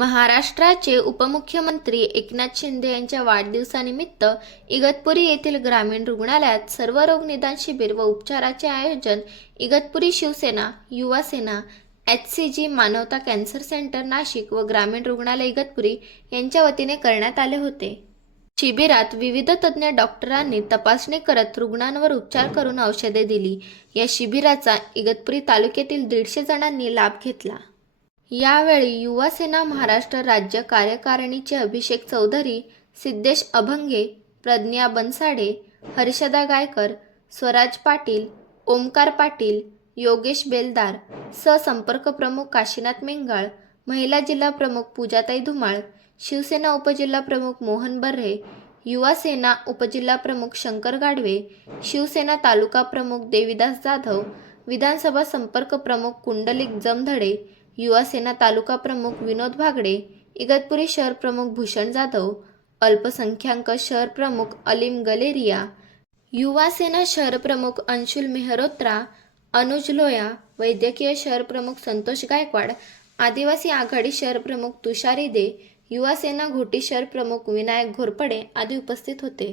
महाराष्ट्राचे उपमुख्यमंत्री एकनाथ शिंदे यांच्या वाढदिवसानिमित्त इगतपुरी येथील ग्रामीण रुग्णालयात सर्व रोग निदान शिबिर व उपचाराचे आयोजन इगतपुरी शिवसेना युवा सेना एच सी जी मानवता कॅन्सर सेंटर नाशिक व ग्रामीण रुग्णालय इगतपुरी यांच्या वतीने करण्यात आले होते. शिबिरात विविध तज्ज्ञ डॉक्टरांनी तपासणी करत रुग्णांवर उपचार करून औषधे दिली. या शिबिराचा इगतपुरी तालुक्यातील दीडशे जणांनी लाभ घेतला. यावेळी युवासेना महाराष्ट्र राज्य कार्यकारिणीचे अभिषेक चौधरी सिद्धेश अभंगे प्रज्ञा बनसाडे हर्षदा गायकर स्वराज पाटील ओमकार पाटील योगेश बेलदार सहसंपर्क प्रमुख काशीनाथ मेंगाळ महिला जिल्हा प्रमुख पूजाताई धुमाळ शिवसेना उपजिल्हा प्रमुख मोहन बर्हे युवासेना उपजिल्हा प्रमुख शंकर गाडवे शिवसेना तालुका प्रमुख देविदास जाधव विधानसभा संपर्क प्रमुख कुंडलिक जमधडे युवा सेना तालुका प्रमुख विनोद भागडे इगतपुरी शहर प्रमुख भूषण जाधव अल्पसंख्याक शहर प्रमुख अलीम गलेरिया युवा सेना शहर प्रमुख अंशुल मेहरोत्रा अनुज लोया वैद्यकीय शहर प्रमुख संतोष गायकवाड आदिवासी आघाडी शहर प्रमुख तुषारी दे युवा सेना घोटी शहर प्रमुख विनायक घोरपडे आदी उपस्थित होते.